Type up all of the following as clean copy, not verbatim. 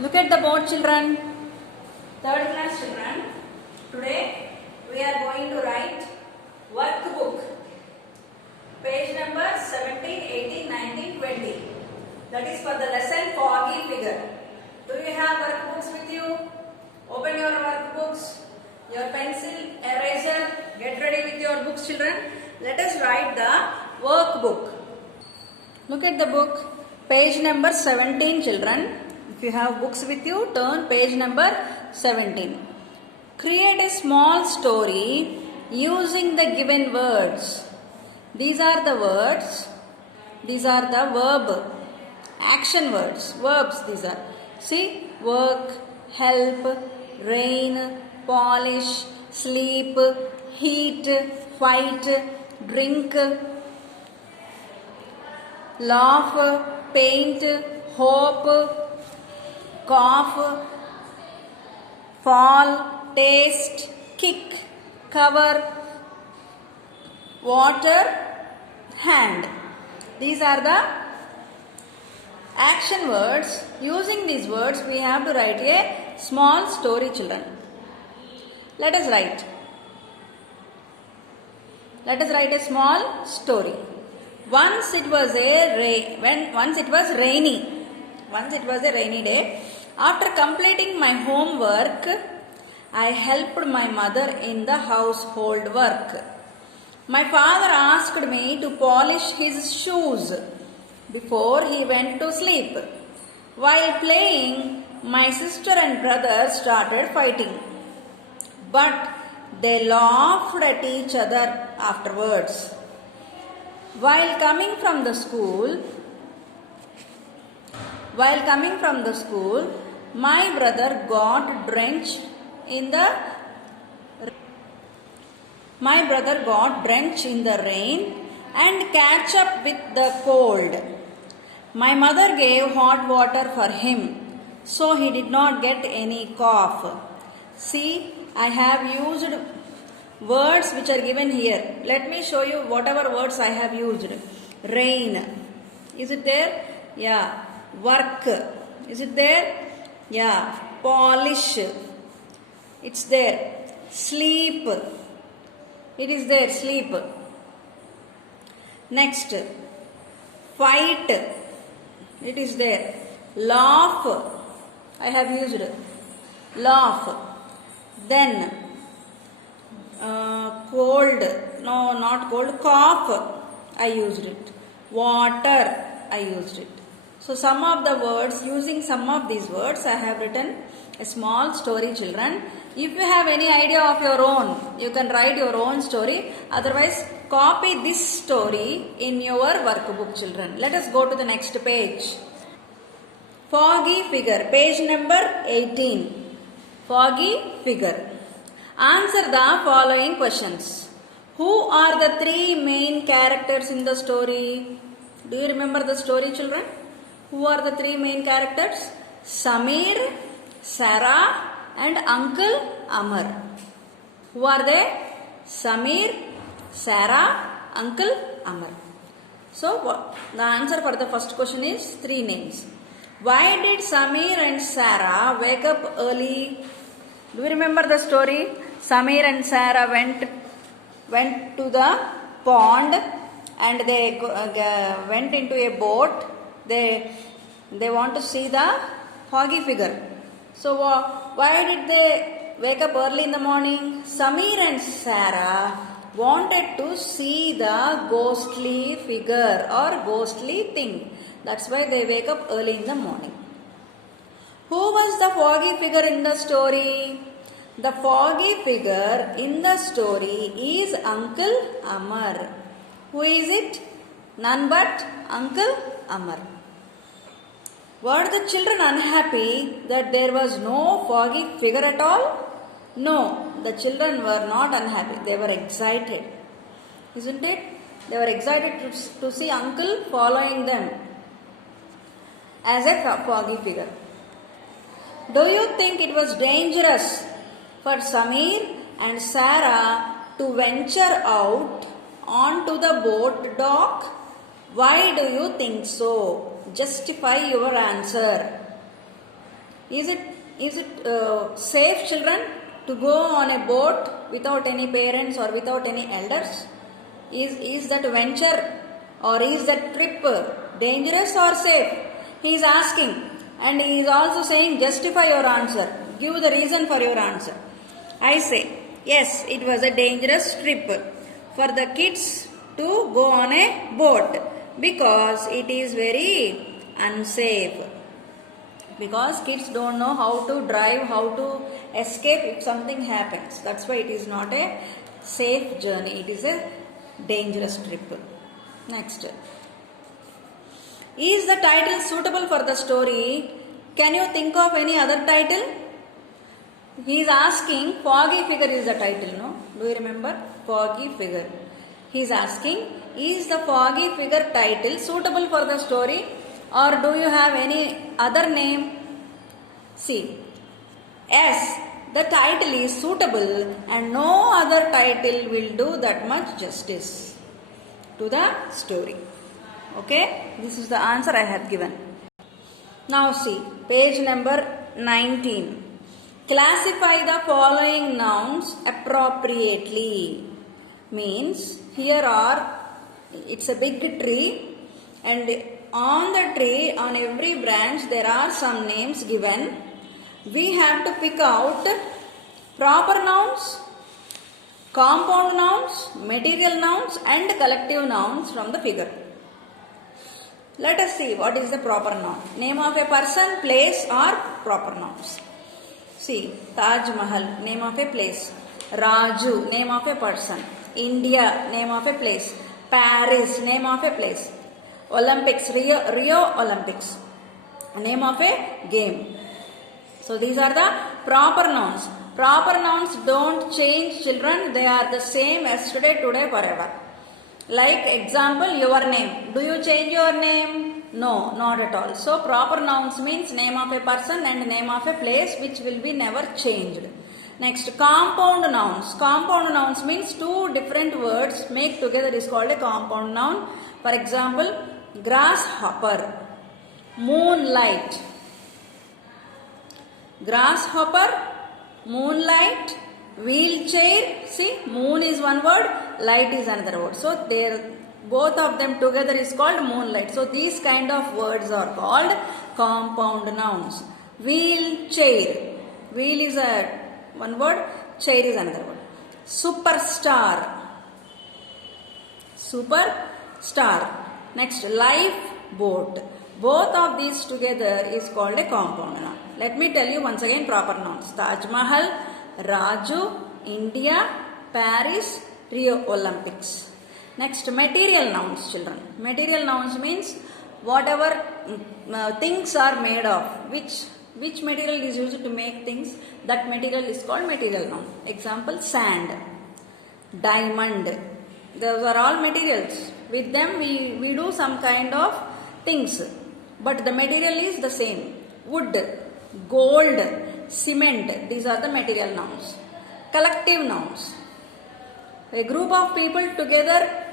Look at the board, children. Third class children. Today we are going to write workbook. Page number 17, 18, 19, 20. That is for the lesson foggy figure. Do you have workbooks with you? Open your workbooks. Your pencil, eraser. Get ready with your books, children. Let us write the workbook. Look at the book. Page number 17, children. If you have books with you, turn page number 17. Create a small story using the given words. These are the words. These are the verb. Action words. Verbs these are. See, work, help, rain, polish, sleep, heat, fight, drink, laugh, paint, hope, cough, fall, taste, kick, cover, water, hand. These are the action words. Using these words, we have to write a small story, children. Let us write. Let us write a small story. Once it was rainy. Once it was a rainy day. After completing my homework, I helped my mother in the household work. My father asked me to polish his shoes before he went to sleep. While playing, my sister and brother started fighting. But they laughed at each other afterwards. While coming from the school, my brother got drenched in the rain and catch up with the cold. My mother gave hot water for him, so he did not get any cough. See, I have used words which are given here. Let me show you whatever words I have used. Rain. Is it there? Yeah. Work. Is it there? Yeah. Polish. It's there. Sleep. It is there. Sleep. Next. Fight. It is there. Laugh. I have used laugh. Then cold. No, not cold. Cough. I used it. Water. I used it. So some of the words, using some of these words, I have written a small story, children. If you have any idea of your own, you can write your own story. Otherwise, copy this story in your workbook, children. Let us go to the next page. Foggy figure, page number 18. Foggy figure. Answer the following questions. Who are the three main characters in the story? Do you remember the story, children? Who are the three main characters? Samir, Sarah and Uncle Amar. Who are they? Samir, Sarah, Uncle Amar. So, the answer for the first question is three names. Why did Samir and Sarah wake up early? Do you remember the story? Samir and Sarah went to the pond and they went into a boat. They want to see the foggy figure. So why did they wake up early in the morning? Samir and Sarah wanted to see the ghostly figure or ghostly thing. That's why they wake up early in the morning. Who was the foggy figure in the story? The foggy figure in the story is Uncle Amar. Who is it? None but Uncle Amar. Were the children unhappy that there was no foggy figure at all? No, the children were not unhappy. They were excited. Isn't it? They were excited to see Uncle following them as a foggy figure. Do you think it was dangerous for Samir and Sarah to venture out onto the boat dock? Why do you think so? Justify your answer. Is it safe, children, to go on a boat without any parents or without any elders? Is that venture or is that trip dangerous or safe? He is asking, and he is also saying, justify your answer. Give the reason for your answer. I say, yes, it was a dangerous trip for the kids to go on a boat because it is very unsafe. Because kids don't know how to drive, how to escape if something happens. That's why it is not a safe journey. It is a dangerous trip. Next. Is the title suitable for the story? Can you think of any other title? He is asking, foggy figure is the title, no? Do you remember? Foggy figure. He is asking, is the foggy figure title suitable for the story, or do you have any other name? See, yes, the title is suitable and no other title will do that much justice to the story. Okay, this is the answer I have given. Now see, page number 19. Classify the following nouns appropriately. Means here are, it's a big tree, and on the tree, on every branch, there are some names given. We have to pick out proper nouns, compound nouns, material nouns and collective nouns from the figure. Let us see what is the proper noun. Name of a person, place or proper nouns. See, Taj Mahal, name of a place. Raju, name of a person. India, name of a place. Paris, name of a place. Olympics, Rio Olympics, name of a game. So these are the proper nouns. Proper nouns don't change, children. They are the same yesterday, today, forever. Like example, your name. Do you change your name? No, not at all. So proper nouns means name of a person and name of a place, which will be never changed. Next, compound nouns. Compound nouns means two different words make together is called a compound noun. For example, grasshopper, moonlight. Grasshopper, moonlight, wheelchair. See, moon is one word, light is another word. So both of them together is called moonlight. So these kind of words are called compound nouns. Wheelchair, wheel is one word, chair is another word. Superstar, superstar. Next, lifeboat. Both of these together is called a compound noun. Let me tell you once again proper nouns. Taj Mahal, Raju, India, Paris, Rio Olympics. Next, material nouns, children. Material nouns means whatever things are made of. Which material is used to make things, that material is called material noun. Example, sand, diamond. Those are all materials. With them we do some kind of things. But the material is the same. Wood, gold, cement. These are the material nouns. Collective nouns. A group of people together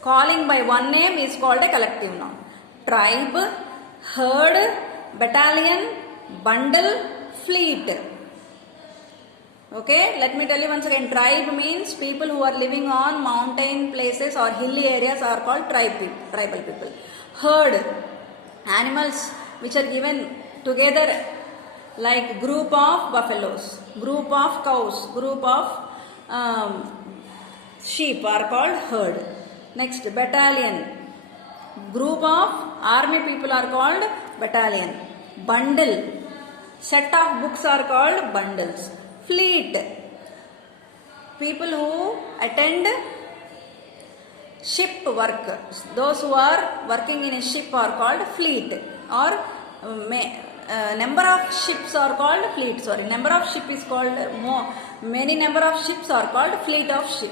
calling by one name is called a collective noun. Tribe, herd, battalion, bundle, fleet. Okay, let me tell you once again. Tribe means people who are living on mountain places or hilly areas are called tribal people. Herd, animals which are given together like group of buffaloes, group of cows, group of sheep are called herd. Next, battalion, group of army people are called battalion. Bundle, set of books are called bundles. Fleet, people who attend ship work. Those who are working in a ship are called fleet. Or number of ships are called fleet. Sorry, number of ship is called many number of ships are called fleet of ship.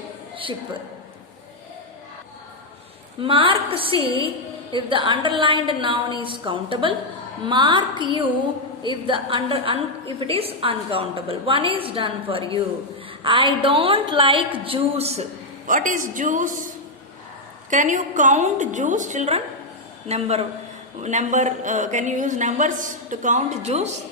Mark C if the underlined noun is countable. Mark U if it is uncountable. One is done for you. I don't like juice. What is juice? Can you count juice, children? Can you use numbers to count juice?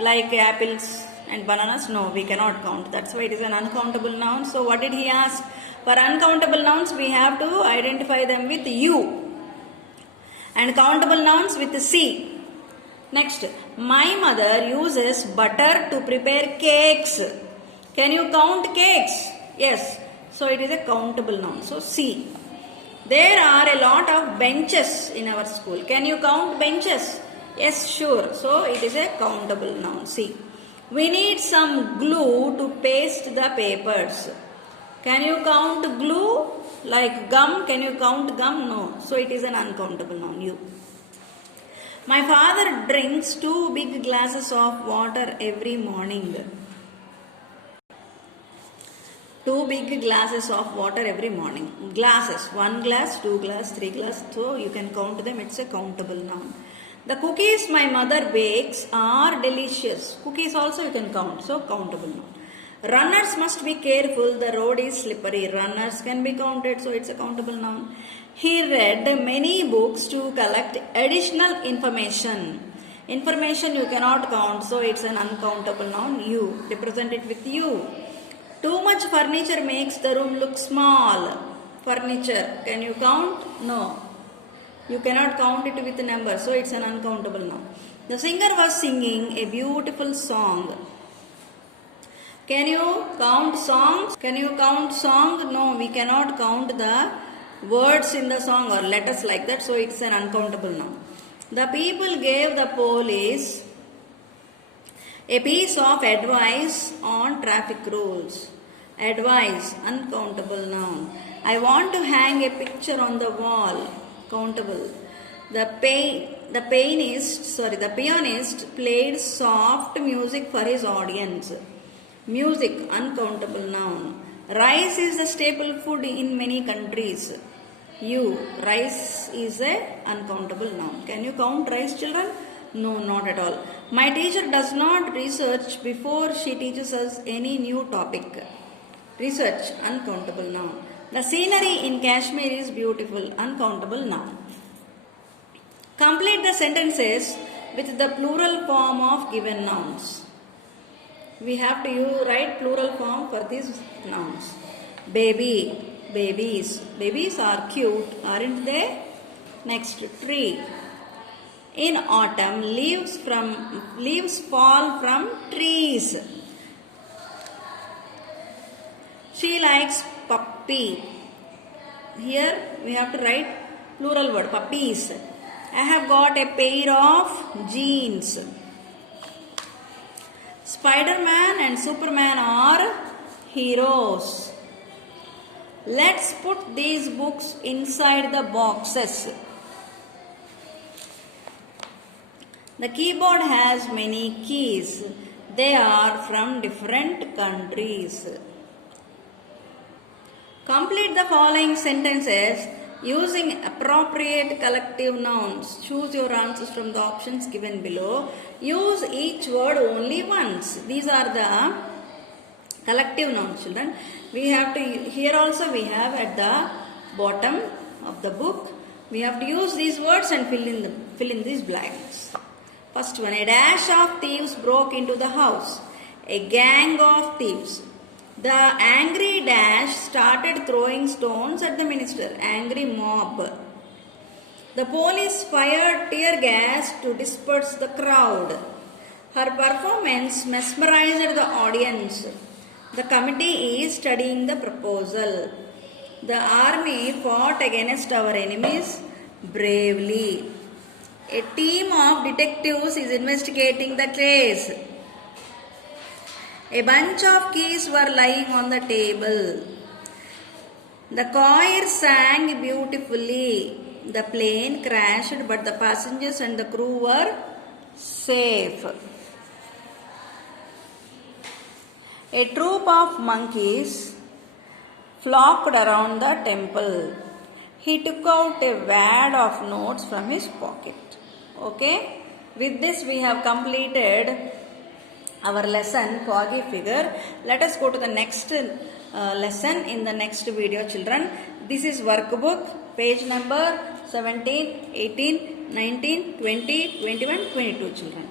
like apples and bananas? No, we cannot count. That's why it is an uncountable noun. So what did he ask? For uncountable nouns, we have to identify them with U, and countable nouns with C. Next, my mother uses butter to prepare cakes. Can you count cakes? Yes. So it is a countable noun. So C. There are a lot of benches in our school. Can you count benches? Yes, sure. So it is a countable noun. C. We need some glue to paste the papers. Can you count glue? Like gum? Can you count gum? No. So it is an uncountable noun. U. My father drinks 2 big glasses of water every morning. 2 big glasses of water every morning. Glasses. 1 glass, 2 glass, 3 glass. So you can count them. It's a countable noun. The cookies my mother bakes are delicious. Cookies also you can count. So countable noun. Runners must be careful. The road is slippery. Runners can be counted. So it's a countable noun. He read many books to collect additional information. Information you cannot count. So it's an uncountable noun. U. Represent it with U. Too much furniture makes the room look small. Furniture. Can you count? No. You cannot count it with a number. So it's an uncountable noun. The singer was singing a beautiful song. Can you count songs? Can you count song? No, we cannot count the words in the song or letters like that. So it's an uncountable noun. The people gave the police a piece of advice on traffic rules. Advice, uncountable noun. I want to hang a picture on the wall. Countable. The pianist played soft music for his audience. Music, uncountable noun. Rice is a staple food in many countries. U. Rice is a uncountable noun. Can you count rice, children? No, not at all. My teacher does not research before she teaches us any new topic. Research, uncountable noun. The scenery in Kashmir is beautiful. Uncountable noun. Complete the sentences with the plural form of given nouns. We have to write plural form for these nouns. Baby, babies. Babies are cute, aren't they? Next, tree. In autumn, leaves fall from trees. She likes puppy. Here we have to write plural word, puppies. I have got a pair of jeans. Spider-Man and Superman are heroes. Let's put these books inside the boxes. The keyboard has many keys. They are from different countries. Complete the following sentences using appropriate collective nouns. Choose your answers from the options given below. Use each word only once. These are the collective nouns, children. We have to, here also we have at the bottom of the book, we have to use these words and fill in these blanks. First one, a dash of thieves broke into the house. A gang of thieves. The angry dash started throwing stones at the minister. Angry mob. The police fired tear gas to disperse the crowd. Her performance mesmerized the audience. The committee is studying the proposal. The army fought against our enemies bravely. A team of detectives is investigating the case. A bunch of keys were lying on the table. The choir sang beautifully. The plane crashed, but the passengers and the crew were safe. A troop of monkeys flocked around the temple. He took out a wad of notes from his pocket. Okay, with this we have completed our lesson foggy figure. Let us go to the next lesson in the next video, children. This is workbook, page number 17, 18, 19, 20, 21, 22, children.